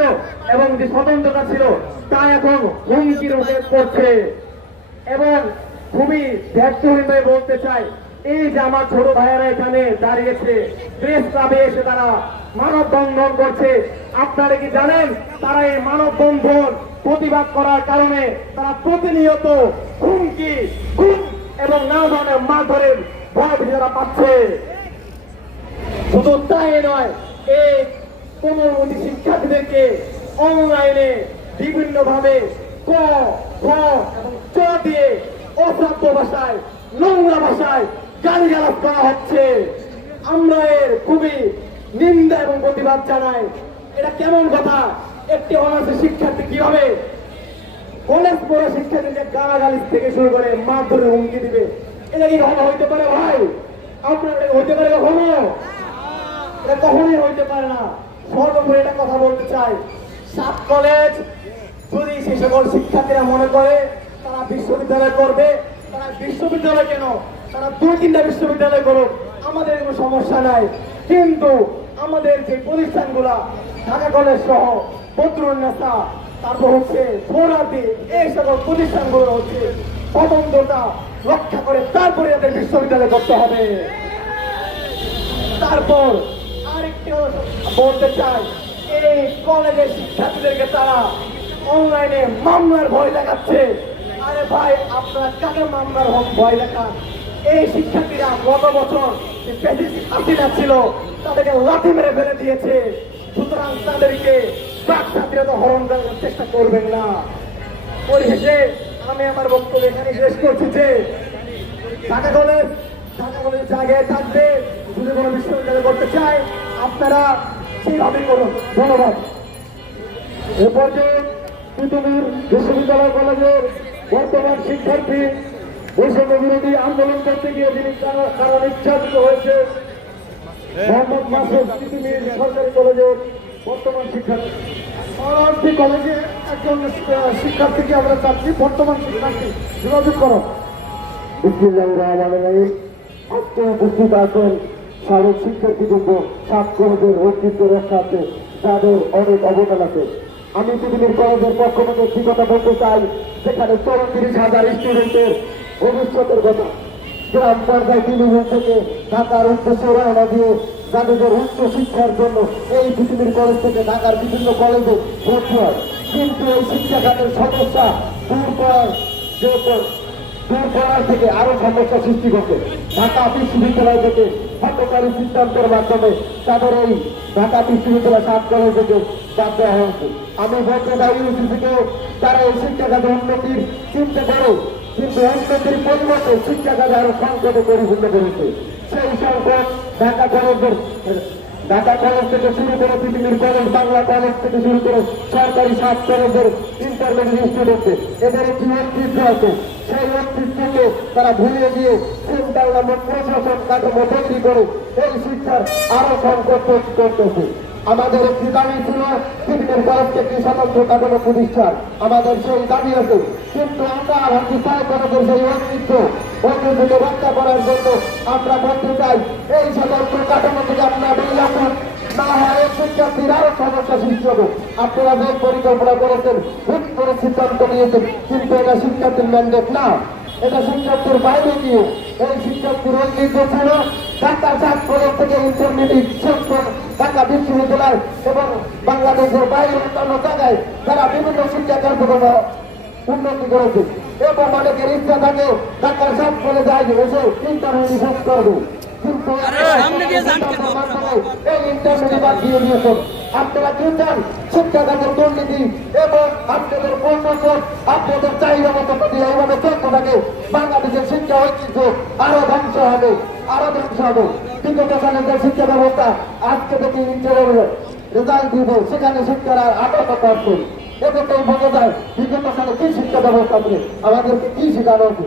ছিল এবং যে স্বতন্ত্রতা ছিল, তা এখন হুমকির মুখে পড়ছে। এবং খুবই ব্যর্থহীন হয়ে বলতে চাই, এই যে আমার ছোট ভাইয়েরা এখানে দাঁড়িয়েছে প্রেস ক্লাবে এসে তারা মানববন্ধন করছে। আপনারা কি জানেন, তারা এই মানববন্ধন প্রতিবাদ করার কারণে তারা প্রতিনিয়ত হুমকি ঘুম এবং নানা ধরনের মারধরের ভয় ভীতি তারা পাচ্ছে। শুধু তাই নয়, এই কোমলমতি শিক্ষার্থীদেরকে অনলাইনে বিভিন্ন ভাবে ক খ এবং চ দিয়ে অসভ্য ভাষায়, নোংরা ভাষায় গালিগালাজ করা হচ্ছে। আমরা এর খুবই নিন্দা এবং প্রতিবাদ জানাই। এটা কেমন কথা? একটি অনার্সের শিক্ষার্থী কীভাবে কলেজ পড়া শিক্ষার্থীকে গালাগালিজ থেকে শুরু করে মারধরে হুমকি দিবে? এটা কি কখনো হইতে পারে ভাই? আপনার হইতে পারে কখনো? এটা কখনোই হইতে পারে না। সর্বোপরি এটা কথা বলতে চাই। সাত কলেজ যদি সে সকল শিক্ষার্থীরা মনে করে, তারা বিশ্ববিদ্যালয় করবে। তারা বিশ্ববিদ্যালয় কেন? তারা দুই তিনটা বিশ্ববিদ্যালয় করুক। আমাদের কোনো সমস্যা নাই। কিন্তু আমাদের যে প্রতিষ্ঠানগুলা, ঢাকা কলেজ সহ বদরুন্নেসা তারপর হচ্ছে ফোরাদি এই সকল প্রতিষ্ঠানগুলো হচ্ছে স্বতন্ত্রতা রক্ষা করে তারপরে এদের বিশ্ববিদ্যালয় করতে হবে। তারপর আরেকটি বলতে চাই, এই কলেজের শিক্ষার্থীদেরকে তারা অনলাইনে মামলার ভয় দেখাচ্ছে। আরে ভাই, আপনারা কাকে মামলার ভয় দেখান? এই শিক্ষার্থীরা গত বছর হাসিনা ছিল, তাদেরকে লাঠি মেরে ফেলে দিয়েছে। সুতরাং তাদেরকে বাক স্বাধীনতা হরণ করার চেষ্টা করবেন না। পরিশেষে আমি আমার বক্তব্য এখানে শেষ করছি যে, ঢাকা কলেজ ঢাকা কলেজ জায়গায় থাকবে। বিশ্ববিদ্যালয় করতে চায় আপনারা সেইভাবে করুন। ধন্যবাদ। এ পর্যায়ে পৃথিবীর বিশ্ববিদ্যালয় কলেজের বর্তমান শিক্ষার্থী, বৈষম্য বিরোধী আন্দোলন করতে গিয়ে যিনি কারা- কারা নির্যাতিত হয়েছে শিক্ষার্থীকে আমরা চাচ্ছি, বর্তমান শিক্ষার্থী, যোগাযোগ করো। আছেন সাবেক শিক্ষার্থীবৃন্দ কলেজের ঐতিহ্য রক্ষার্থে যাদের অনেক অবদান আমি পৃথিবীর কলেজের পক্ষ থেকে একটি কথা বলতে চাই সেখানে চৌত্রিশ হাজার স্টুডেন্টের ভবিষ্যতের কথা। গ্রাম পর্যায়ে টেলিভিশন থেকে ঢাকার উদ্দেশ্যে রওনা দিয়ে যাদের উচ্চ শিক্ষার জন্য এই পৃথিবীর কলেজ থেকে ঢাকার বিভিন্ন কলেজে ভর্তি হয়। কিন্তু এই শিক্ষা খাতের সমস্যা দূর করার যে দূর করার থেকে আরও সমস্যা সৃষ্টি করছে। ঢাকা বিশ্ববিদ্যালয় থেকে হতকারী সিদ্ধান্তের মাধ্যমে তাদের এই ঢাকা বিশ্ববিদ্যালয় সাত কলেজ থেকে বাদ দেওয়া হয়েছে। আমি বলতে চাই ইউনিভার্সিটিকে তারা এই শিক্ষাখাতে উন্নতির চিন্তা করে, কিন্তু উন্নতির পরিবর্তে শিক্ষাখাতে আরও সংকটে পরিপূর্ণ করেছে। সেই সংকট ঢাকা কলেজের ঢাকা কলেজ থেকে শুরু করে পৃথিবীর কলেজ বাংলা কলেজ থেকে শুরু করে সরকারি সাত কলেজের ইন্টারমিডিয়েট স্টুডেন্টে এদের একটি ঐতিহ্য আছে। সেই ঐতিহ্যকে তারা ভুলে গিয়ে চিন্তা নামক প্রশাসন কাঠামো তৈরি করে এই শিক্ষার আরও সংকট তৈরি করতেছে। আমাদের একটি দাবি ছিল, পৃথিবীর কলেজকে একটি স্বতন্ত্র কাঠামো প্রতিষ্ঠান আমাদের সেই দাবি আছে, কিন্তু আমরা চাই কলেজের সেই ঐতিহ্য ঐতিহ্যকে রক্ষা করার জন্য আমরা বলতে চাই। এই হবে আপনারা যে পরিকল্পনা করেছেন হুট করে সিদ্ধান্ত নিয়েছেন কিন্তু এটা শিক্ষার্থীর ম্যান্ডেট না। এটা শিক্ষার্থীর বাইরে গিয়ে এই শিক্ষার্থীর ঐতিহ্য ছিল ঢাকা সাত কলেজ থেকে ইন্টারমিডিয়েট শেষ ঢাকা বিশ্ববিদ্যালয় এবং বাংলাদেশের বাইরে অন্যান্য জায়গায় তারা বিভিন্ন শিক্ষা কার্যক্রম উন্নতি করেছে। এবং অনেকের ইচ্ছা থাকে ঢাকার সব কলেজে আগে এসে ইন্টারমিডিয়েট শেষ করবে কিন্তু এই ইন্টারমিডিয়েট বাদ দিয়ে দিয়েছেন। আপনারা কি চান শিক্ষাগতের দুর্নীতি এবং আপনাদের প্রশাসন আপনাদের চাহিদা মতো এইভাবে চলতে থাকে। বাংলাদেশের শিক্ষা ঐতিহ্য আরও ধ্বংস হবে, আরও ধ্বংস হবে। বিগত সালের শিক্ষা ব্যবস্থা, আজকে থেকে ইন্টারের রেজাল্ট দিব, সেখানে শিক্ষারা আটক করছেন এতেই বোঝা যায়, বিগত সালে কি শিক্ষা ব্যবস্থা আমাদেরকে কি শেখানো হচ্ছে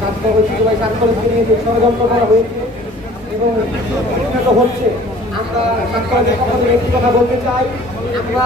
সাত কলেজকে নিয়ে ষড়যন্ত্র করা হয়েছে এবং হচ্ছে আমরা কলেজের পক্ষ কথা বলতে চাই আমরা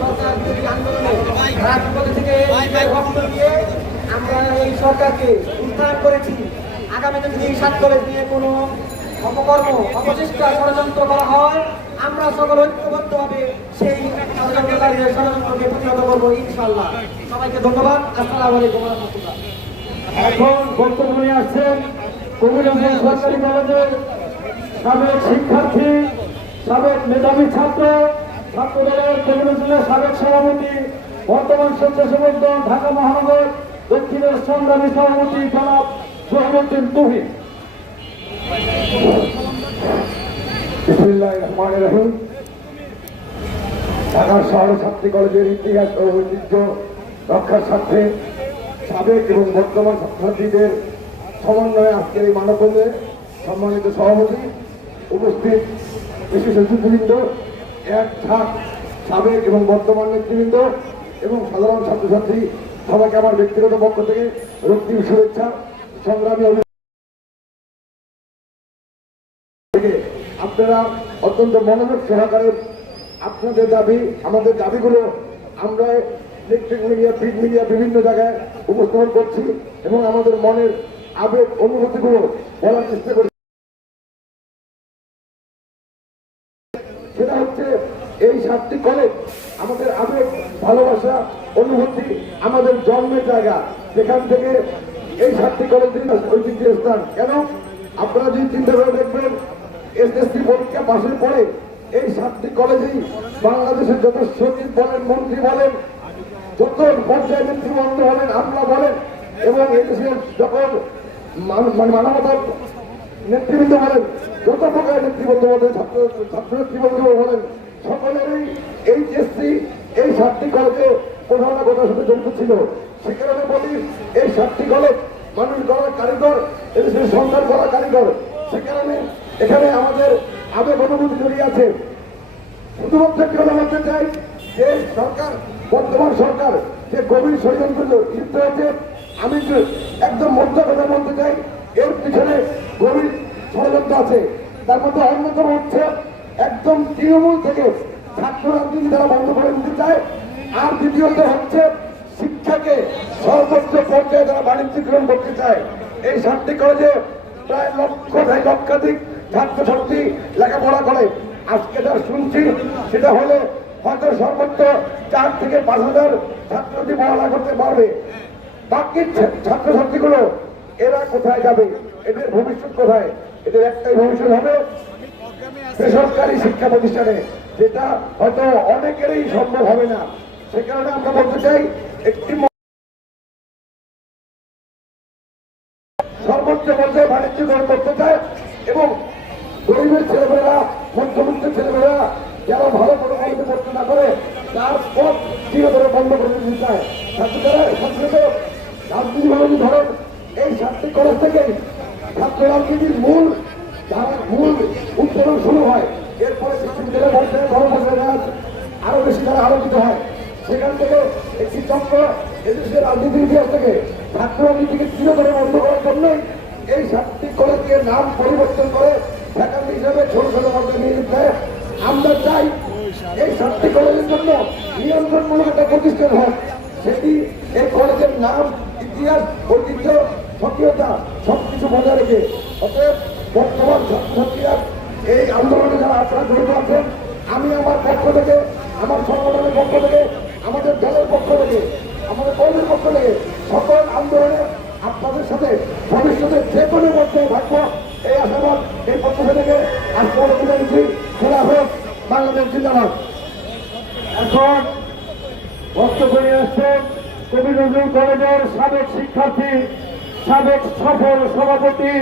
সরকার আন্দোলনে আমরা এই সরকারকে করেছি কোনো অপকর্ম অপচেষ্টা ষড়যন্ত্র করা হয় আমরা সকল ঐক্যবদ্ধভাবে সেই ষড়যন্ত্রকে প্রতিহত করব। ইনশাল্লাহ সবাইকে ধন্যবাদ। আসসালামু আলাইকুম রহমতুল্লাহ। এখন নিয়ে আসছেন কুমিল্লা সরকারি কলেজের সাবেক শিক্ষার্থী, সাবেক মেধাবী ছাত্র ছাত্র সাবেক সভাপতি, বর্তমান স্বেচ্ছাসেবক ঢাকা মহানগর, দক্ষিণের সংগ্রামী সভাপতি জনাব জহিরুদ্দিন তুহিন। ঢাকা শহর ছাত্রী কলেজের ইতিহাস ও ঐতিহ্য রক্ষার স্বার্থে সাবেক এবং বর্তমান ছাত্রছাত্রীদের সমন্বয়ে আজকের এই মানববন্ধে সম্মানিত সভাপতি উপস্থিত বিশেষ অতিথিবৃন্দ এক ছাত্র, সাবেক এবং বর্তমান নেতৃবৃন্দ এবং সাধারণ ছাত্রছাত্রী সবাইকে আমার ব্যক্তিগত পক্ষ থেকে রক্তিম শুভেচ্ছা, সংগ্রামী আপনারা অত্যন্ত মনোযোগ সহকারে আপনাদের দাবি, আমাদের দাবিগুলো আমরা ইলেকট্রিক মিডিয়া প্রিন্ট মিডিয়া বিভিন্ন জায়গায় উপস্থাপন করছি এবং আমাদের মনের আবেগ, অনুভূতিগুলো বলার চেষ্টা করছি। এই সাতটি কলেজ আমাদের আবেগ, ভালোবাসা, অনুভূতি, আমাদের জন্মের জায়গা। যেখান থেকে এই সাতটি কলেজ ঐতিহ্যের স্থান। কেন? আপনারা যদি চিন্তা করে দেখবেন, এসএসসি পরীক্ষা পাশের পরে এই সাতটি কলেজেই বাংলাদেশের যত সচিব বলেন, মন্ত্রী বলেন যত পর্যায়ে নেতৃবৃন্দ হলেন আমরা বলেন এবং এদেশের যখন মান- মানে মানবতার নেতৃবৃন্দ বলেন যত প্রকার নেতৃবৃন্দ বলেন ছাত্র ছাত্র নেতৃবৃন্দ বলেন সকলেরই এইচএসসি এই সাতটি কলেজে কোথাও না কোথাও সাথে জড়িত ছিল সে কারণে বলি এই সাতটি কলেজ মানুষ গড়ার কারিগর এদেশের সন্ধান করা কারিগর সে কারণে এখানে আমাদের আবেগ অনুভূতি জড়িয়ে আছে শুধুমাত্র একটি কথা বলতে চাই যে সরকার বর্তমান সরকার যে গভীর ষড়যন্ত্র লিপ্ত হয়েছে আমি একদম মধ্য কথা বলতে চাই, এর পিছনে গভীর ষড়যন্ত্র আছে। তার মধ্যে অন্যতম হচ্ছে একদম তৃণমূল থেকে ছাত্র রাজনীতি তারা বন্ধ করে দিতে চায়। আর দ্বিতীয়ত হচ্ছে শিক্ষাকে সর্বোচ্চ পর্যায়ে তারা বাণিজ্যিকরণ করতে চায়। এই সাতটি কলেজে প্রায় লক্ষ থেকে লক্ষাধিক ছাত্রছাত্রী লেখাপড়া করে। আজকে যা শুনছি, সেটা হলে হয়তো সর্বোচ্চ চার থেকে পাঁচ হাজার ছাত্রছাত্রী পড়াশোনা করতে পারবে। বাকি ছাত্রছাত্রীগুলো এরা কোথায় যাবে? এদের ভবিষ্যৎ কোথায়? এদের একটাই ভবিষ্যৎ হবে বেসরকারি শিক্ষা প্রতিষ্ঠানে, যেটা হয়তো অনেকেরই সম্ভব হবে না। সে কারণে আমরা বলতে চাই, একটি সর্বোচ্চ পর্যায়ে বাণিজ্যকরণ করতে চায় এবং গরিবের ছেলেমেয়েরা, মধ্যবিত্ত ছেলেমেয়েরা যারা ভালো করে কলেজে পড়তে না করে, তার পথ চিরতরে বন্ধ করে দিতে চায় ছাত্রীরা ছাত্রীদের রাজনীতি ভাবে ধরেন, এই সাতটি কলেজ থেকে ছাত্র রাজনীতির মূল ধারা মূল উত্তরণ শুরু হয়, এরপরে বিশ্ববিদ্যালয়ের মধ্যে আরও বেশি তারা আলোচিত হয়, সেখান থেকে একটি চক্র এদেশের রাজনীতির ইতিহাস থেকে ছাত্র রাজনীতিকে চিরতরে বন্ধ করার জন্যই এই সাতটি কলেজকে নাম পরিবর্তন করে ফ্যাকাল্টি হিসাবে ছোট ছোট মধ্যে নিয়ে। আমরা চাই এই সাতটি কলেজের জন্য নিয়ন্ত্রণমূলক একটা প্রতিষ্ঠান হোক। সেটি এই কলেজের নাম, ইতিহাস, ঐতিহ্য সক্রিয়তা সবকিছু বজায় রেখে অতএব বর্তমান ছাত্রছাত্রীরা এই আন্দোলনে যারা আপনারা জড়িত আছেন, আমি আমার পক্ষ থেকে, আমার সংগঠনের পক্ষ থেকে, আমাদের দলের পক্ষ থেকে, আমাদের কর্মীর পক্ষ থেকে সকল আন্দোলনে আপনাদের সাথে, ভবিষ্যতে যে কোনো মধ্যে থাকব এই আশাবাদ এই পক্ষ থেকে আজকে দিচ্ছি খোলা হোক বাংলাদেশ জিন্দাবাদ। এখন বক্তব্য নিয়ে আসছেন কবি নজরুল কলেজের সাবেক শিক্ষার্থী, সাবেক সফল সভাপতি